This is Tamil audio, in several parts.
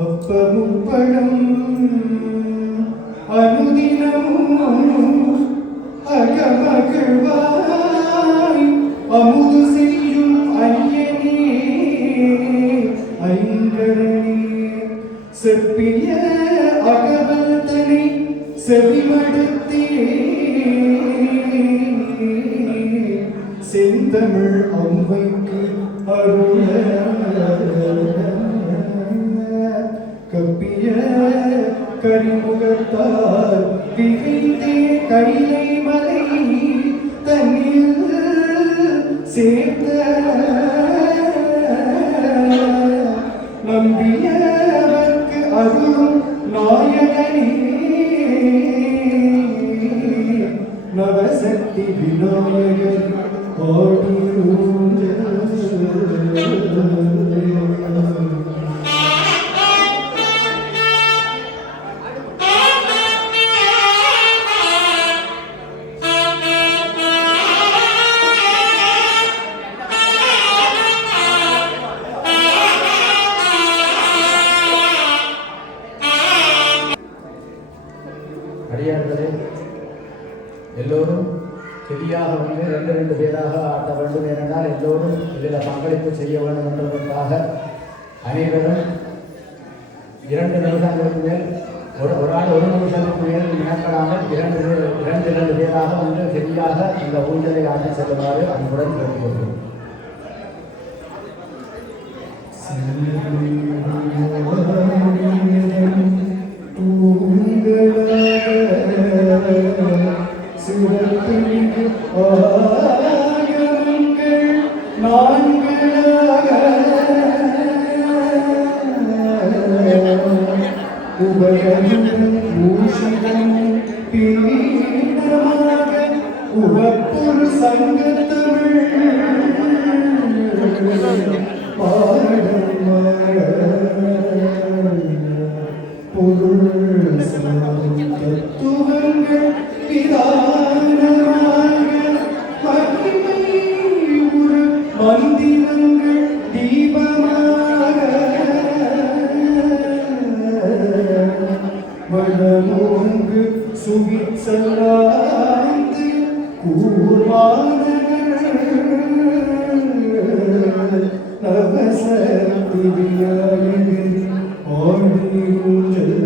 அப்பமுப்படம் அனுதினமும் அகமகிழ்வாய் அமுது செய்யும் ஐயனே ஐங்கரனே செப்பிய அகவல்தனை செவிமடுத்தே செந்தமிழ் அம்பைக்கு அருள கப்பிய கரிமுகத்தார் திகைத்தே கைலை மலை தன்னில் சேர்த்த நம்பியவர்க்கு அருளும் நாயகனே நவசக்தி விநாயகர் அடியார்களே எல்லோரும் சரியாக வந்து ரெண்டு பேராக ஆட்ட வேண்டும் என்றால் எல்லோரும் இதில் பங்களிப்பு செய்ய வேண்டும் என்பதற்காக அனைவரும் 2 நிமிடங்களுக்கு மேல் ஒரு ஆள் 1 நிமிஷத்துக்கு மேல் நினைப்படாமல் இரண்டு பேராக வந்து சரியாக இந்த ஊஞ்சலை ஆட்டி செல்லுமாறு அன்புடன் கேட்டுக்கொள்கிறோம். உவப்பொரு சங்கத்தமிழ் பாடமாட பொருள் தத்துவங்கள் பிதானமாக மகிமை ஒரு மந்திரங்கள் தீபமாக வடமோங்கு சுகிச்சலாய்ந்து கூர்வானகள் நவசக்தி விநாயகர் ஆடியூஞ்சல்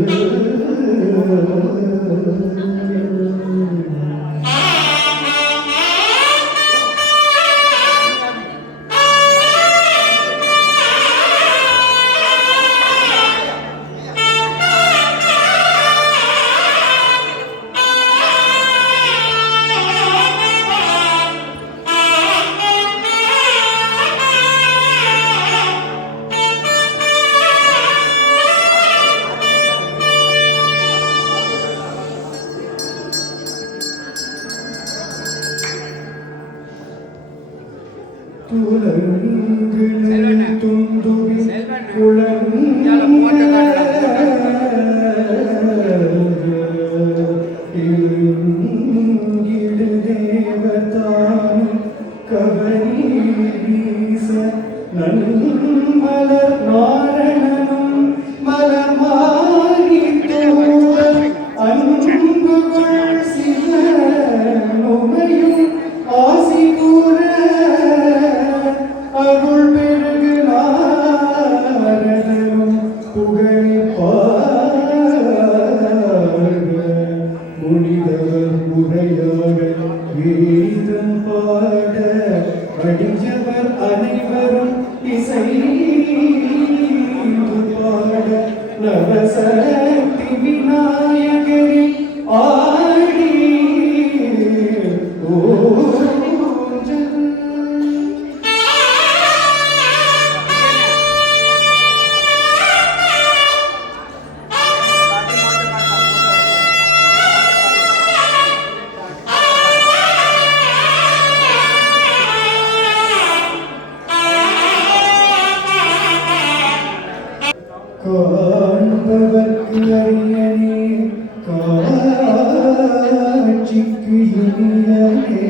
துந்துவி குளங்கிடு தேவதானும் கவரி வீச நன்மலர் நாரணனும் மலமாரி தூவல் அன்புகள் சில நோமையும் ஆசி கூற அருள் பெருகு நாரணனும் புகழி முடிதவர் முறையாக வேதம் பாட அடிஞ்சவர் அனைவரும் இசை பாட நவசக்தி விநாயகரி ஆடி காண்பவர்க்கு அறியனே காட்சிக்கு இனியனே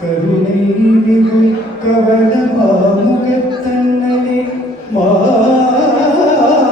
கருணை மிகு கவனமாமுகத்தன்னனே மாணிக்க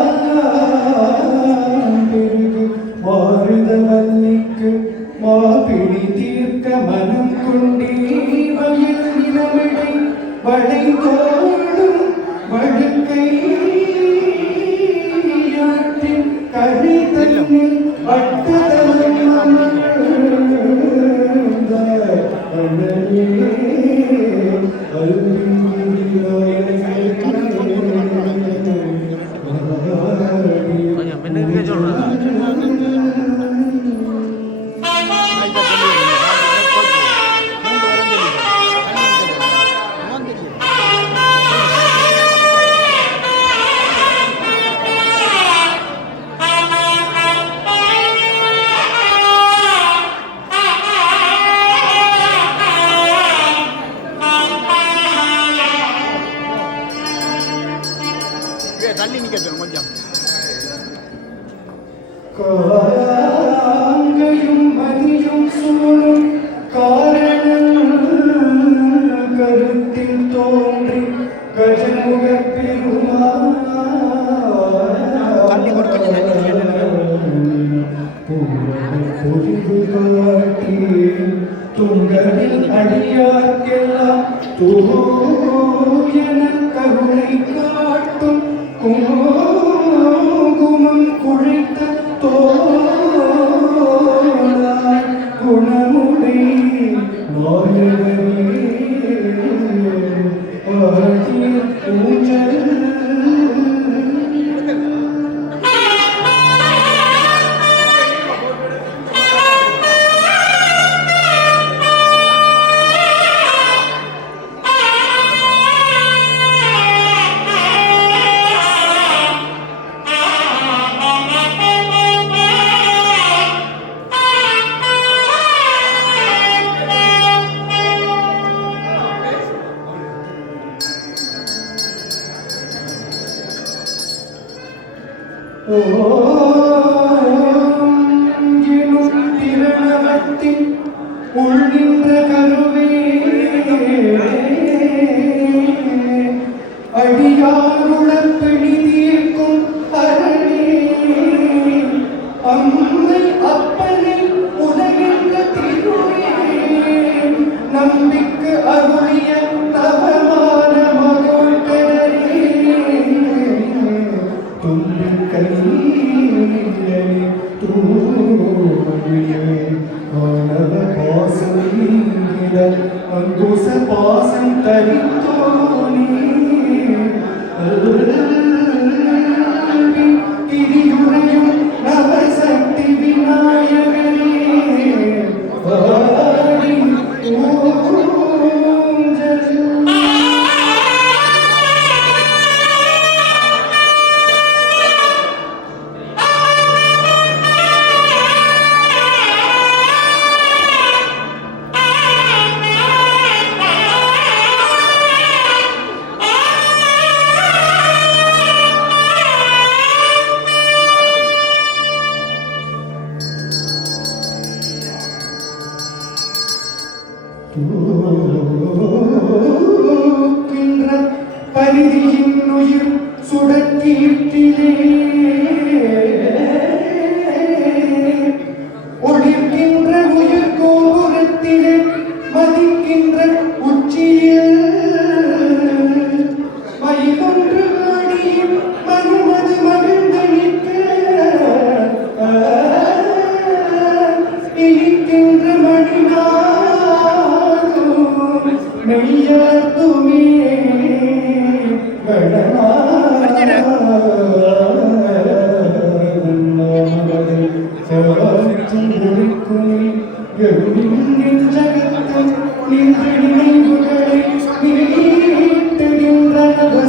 jam. காங்கையும் மதியும் சூழும் காரணம் கருத்தில் தோன்றி கஜமுக பெருமாள் பொறிவு காட்டி துங்கரில் அடியார்க்கெல்லாம் தூயன கருணை காட்டும் குங்குமம் குழைத்த தோளாய் குணமுடை நாயகரே ஆகிய ஊஞ்சல் எனும் திரணவத்தின் உள்நின்ற கருவே அடியாருளப் பிணிதீர்க்கும் அரணே அம்மை அப்பனை உலகின்ற திருவே நம்பிக்கு அருளிய தவமான மகள் கடலே தும்பில் கையிலே தூவிலே ஆனவ பாசம் நீங்கிட அங்குச பாசம் தரித்தோனே திரியுறையும் நவசக்தி விநாயகரே ஆடி ஊஞ்சல் தூக்கின்ற பரிதியின் உயிர் சுடக்கீட்டிலே ஒளிர்கின்ற உயிர் கோபுரத்திலே மதிக்கின்ற உச்சியில் மயிலொன்று ஆடியும் மனுமது மகிழ்ந்து நிற்க இனிக்கின்ற மணிநாடும் மெய்யாத்துமே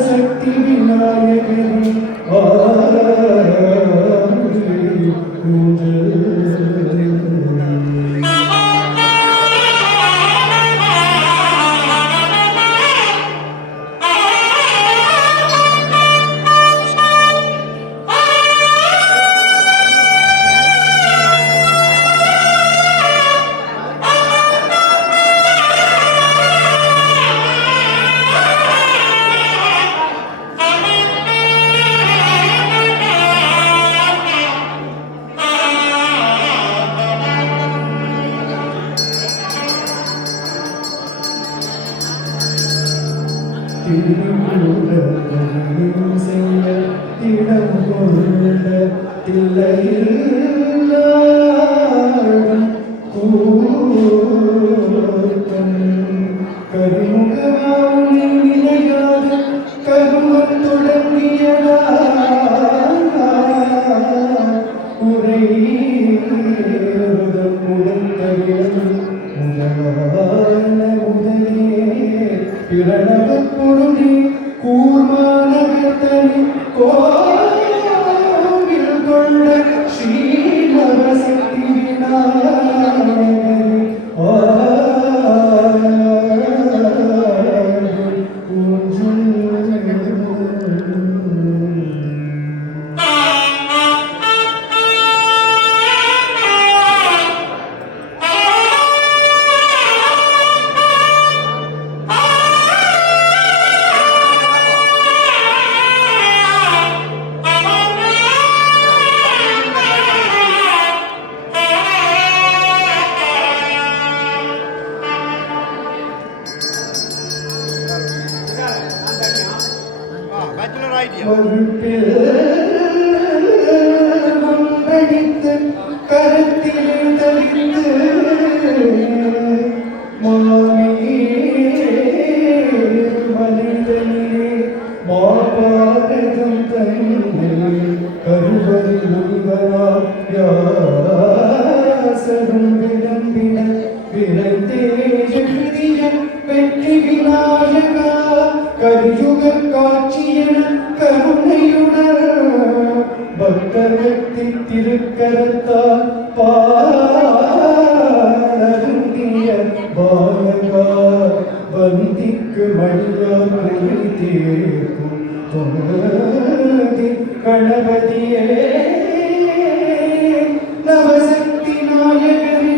சக்தி விநாயகரே பிரணவப்பொருளே கூர்மானகத்தனி கோவில் கொண்ட ஸ்ரீநவசக்தி விநாயகரே படித்து கருத்திலே தரித்து மாமே மனிதனே மாபாரதம் தன்னை கருவறி முனிவராம் யாசரும் விளம்பின விரைந்தே எழுதிய வெற்றி விநாயகா கலியுக காட்சியென கருணையுடன் பக்தர்கத்தி திருக்கரத்தால் பாருந்திய பாலகா வந்திக்கு மணியார் மொழி தேர்க்கும் தொழுதி கணபதியே நவசக்தி நாயகரே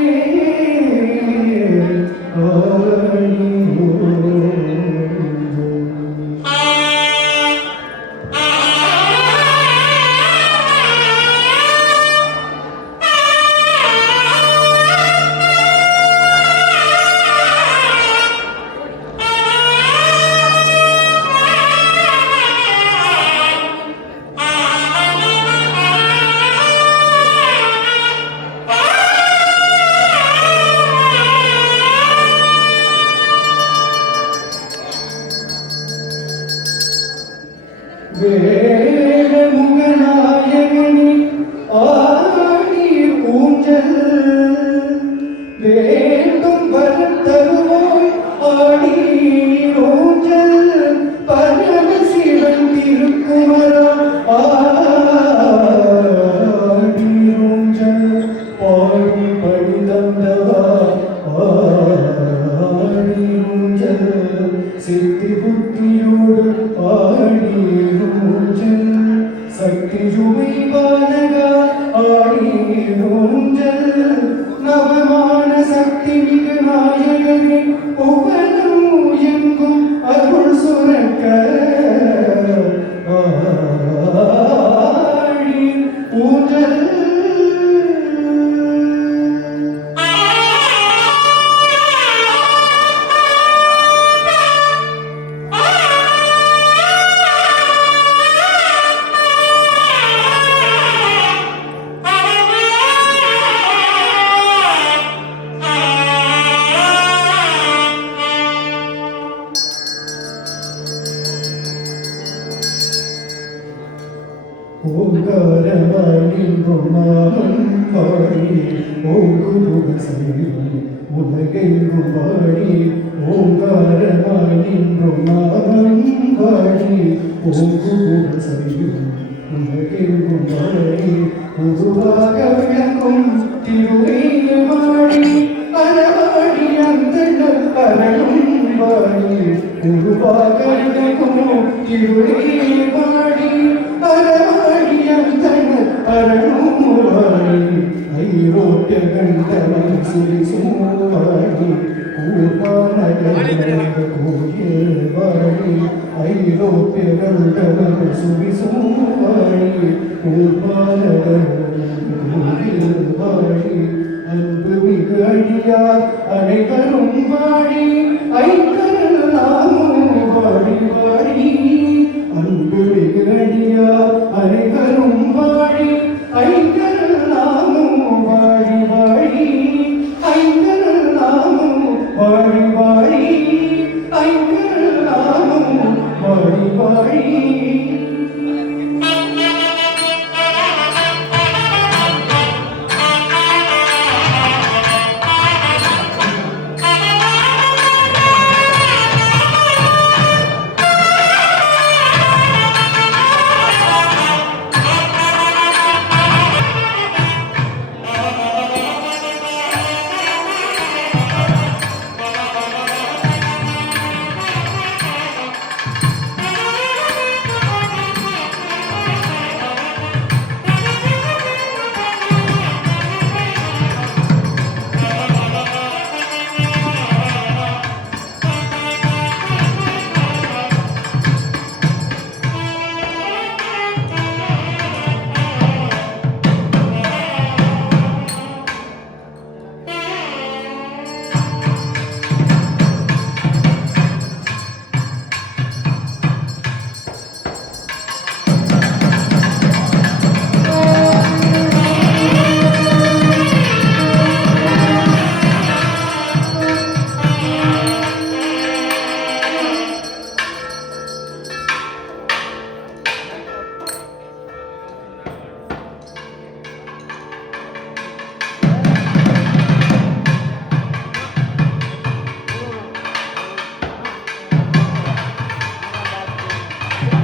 வேலமுகநாயகனே ஆடி ஊஞ்சல் வேண்டும் வரத்தருவோய் ஆடி ஊஞ்சல் பரமசிவன் திருக்குமரா ஆடி ஊஞ்சல் பாடும் படிதந்தவா ஆடி ஊஞ்சல் சித்தி புத்தியோடு ஆடி ஊஞ்சல் சக்தி ஜுமை பாலகா ஆடி ஊஞ்சல் நவமான சக்தி மிகு நாயகனே புகழும் எங்கும் அருள் சுரக்க ஆடி ஊஞ்சல் ஓங்காரமாய் நின்றும் நாமம் பாடி ஓங்குருக செய்வோம் உலகெங்கும் பாடி ஓங்காரமாய் நின்றும் நாமம் பாடி ஓங்குருக செய்வோம் உலகெங்கும் பாடி உருவாக விளங்கும் திருவேமாடி அறவாடி அந்த அறணும் பாடி உருவாக விளங்கும் திருவேமாடி அரணூவாடி ஐரோப்பிய கண்டவன் சுரி சூவாடி கூர்மானகர் கோயில்வாடி ஐரோப்பிய கண்டவன் சுரி சூவாடி கூர்மானகர் கோயில்வாடி அன்பு மிகு அடியார் அனைவரும் வாடி ஐக்கரல் நாமும் வாடி